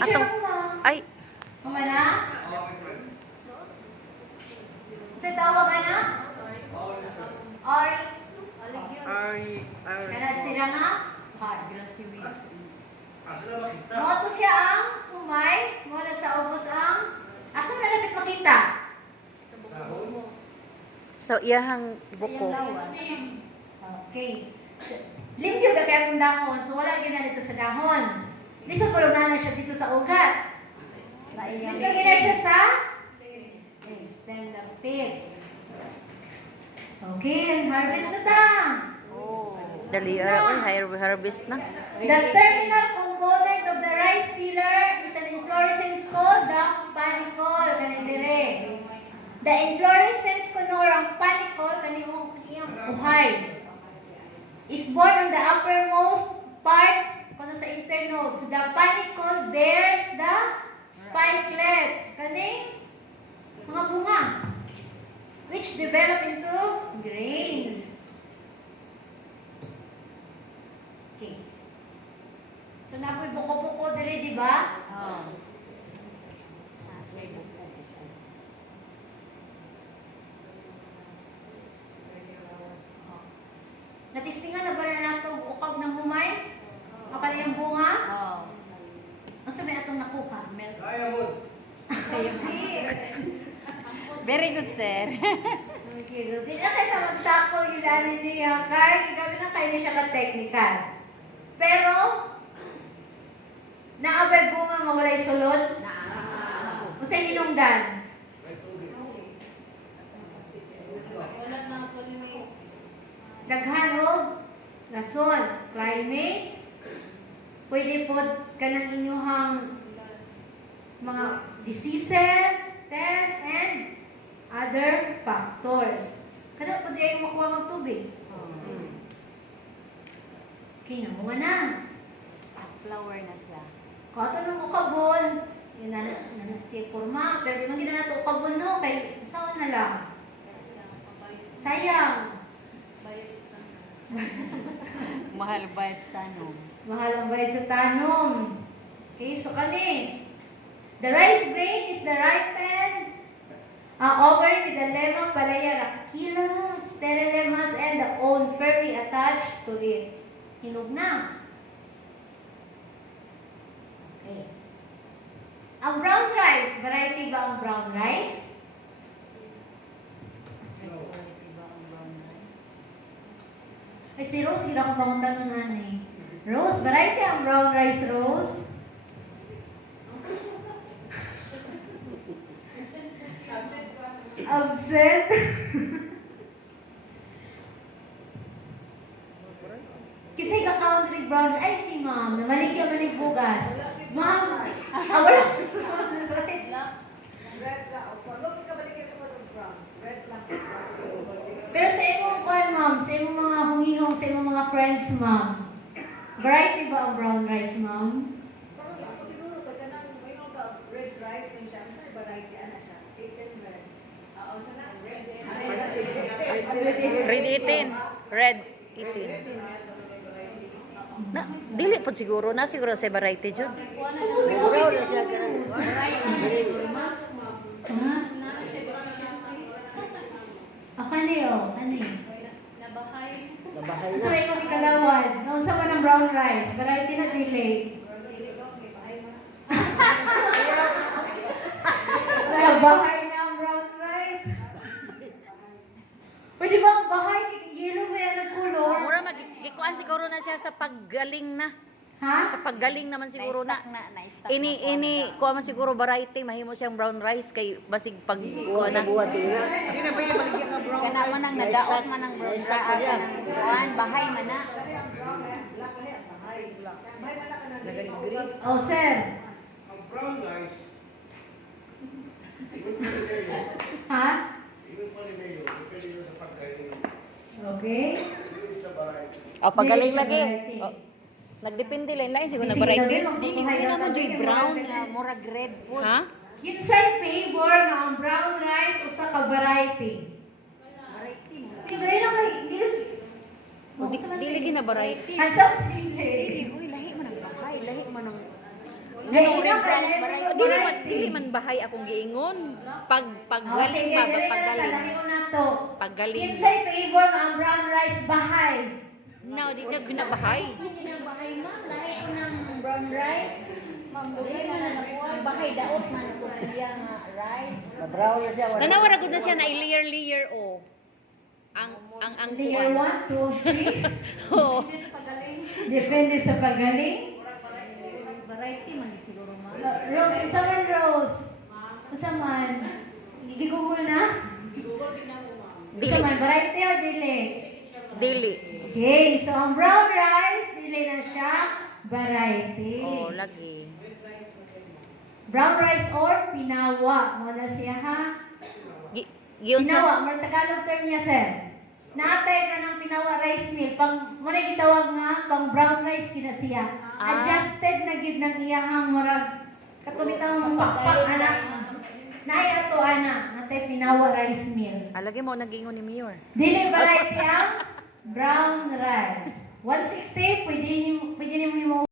Atong, ay, Kumana? Sa tawag na? Ori. Ari, Ari. Kana sila nga? Hard. Moto siya ang humay. Mula sa ubos ang... Asa na dapat makita? So, iyahang buko. Lawan. Okay. Limpyo ba kaya itong dahon? So wala gina dito sa dahon. Lisod ko na siya dito sa ugat. Dito gina siya sa stem of pig. Okay, and harvest na ta. Dali, ara, oy, harvest na. The terminal component of the rice pillar is an inflorescence called the panicole. Kanindire. The inflorescence kuno ang panicole kanimo iyang uhay. Is born on the uppermost part kuno sa internode. So the panicole bears the spikelets. Kani mga bunga which develop into grains. Okay. So napoy buko-buko diri, di ba? Natistingan na ba na nato ukab ng humay? O kaniyang bunga? Ang sabi atong nakuha? Milk. Very good, sir. Okay, so di na tayo magtakol yung dali niya kay grabe na kayo siya ka-technical. Pero, naabay bunga nga walay sulod? O sa hinungdan? Daghan og rason, climate, pwede po kanang inyuhang mga diseases, pests, and other factors. Kada po di ay makuha ng tubig. Okay, namunga na. Flower na siya. Kato ng ukabon, yun na, na, na siya forma, pero di man gina nato ukabon no, kay saan na lang. Sayang. Mahal bayad sa ano? Mahal ang bayad sa tanom. Okay, so kani. The rice grain is the ripened uh, ovary with the lemon, palaya, rakila, sterilemas, and the own firmly attached to it. Hinog na. Okay. Ang brown rice, variety ba ang brown rice? Ay, si Rose, sila ko panguntan ng nanay. Rose, variety ang brown rice, Rose? Absent? Kasi ka-country brown, ay si ma'am, namalik yung manig bugas. Ma'am, ah, wala. Pero sa imong kwan, ma'am, sa imong mga hungihong, sa imong mga friends, ma'am, variety ba ang brown rice, ma'am? Red 18. Red 18. Na, dili po siguro na siguro sa variety jud. Ha? Ah, kani o, kani. Ano sa imong ikalawan? Kung sa ang brown rice, variety na dili. Nabahay na ang brown rice. Pwede ba ang bahay? Yellow ba yan ang color? Mura magikuan siguro na siya sa paggaling na. Ha? Sa paggaling naman siguro na. na, na-stock Ini ini kuha man siguro variety mahimo siyang brown rice kay basig pag kuha na. Kana man ang nadaot man ang brown rice. Kuan, bahay man na. Oh, sir. Ang brown rice, Ha? Okay. O pagaling Dili siya lagi. O, nagdepende lang lang siguro na mag- Dili ko naman joy brown nga murag red po. Ha? Kinsay favor ang brown rice usa ka variety? Variety mo. Dili na kay dili. O di, dili gina variety. Ang sa Dili, uy, lahi man ang bahay, lahi man ang every baray. Dili man dili man bahay akong giingon. Pag Oh, paggaling sige, ba na paggaling. ko na. Paggaling. Kinsay favor ang brown rice bahay. Now di na ginabahay. Hindi na bahay ma'am, lahi ko ng brown rice. Ma'am, dugay man na nakuha. Bahay daot man ako siya nga rice. Mabraw na siya. wala. Nanawara gud na siya na layer layer o. Ang ang ang Layer kuan. 1, 2, 3. Oo. Depende sa pagaling. Variety man siguro. Uh, Rose, isa man Rose. Isa man. Hindi ko muna. Isa Dili. man, variety or dili? Dili. Okay, so ang brown rice, dili na siya variety. Oh, lagi. Brown rice or pinawa. Mo na siya ha? Gi giyon Pinawa, sa Tagalog term niya sir. Naatay ka ng pinawa rice meal. Pang, mo na gitawag nga, pang brown rice kina siya. Ah. Adjusted na gid ng iyahang murag katumitaw mong pakpak anak. Naay ato ana, natay pinawa rice meal. Alagi mo nagingon ni Mayor. Dili variety ang brown rice. 160, pwede ni pwede ni mo